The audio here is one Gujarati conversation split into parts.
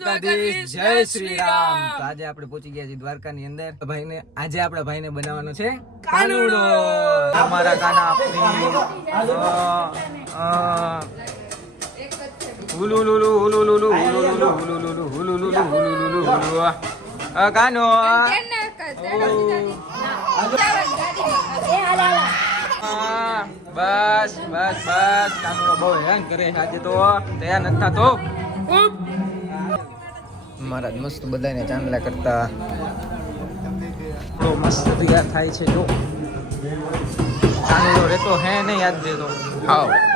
દ્વારકાધીશ જય શ્રી રામ. તો આજે આપણે પહોંચી ગયા છીએ દ્વારકાની અંદર. ભાઈને આજે આપણા ભાઈને બનાવવાનો છે કાનુડો. અમારા કાના આપણી કાનો બસ બસ બસ. કાનુડો બહુ હેંગ કરે આજે તો. તૈયાર નથી થતો. મહારાજ મસ્ત બધાને ચાંદલા કરતા. તો મસ્ત ભેગા થાય છે, જો. ચાંદલો રહેતો હે નહીં યાદ દેતો. આવ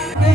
Yeah.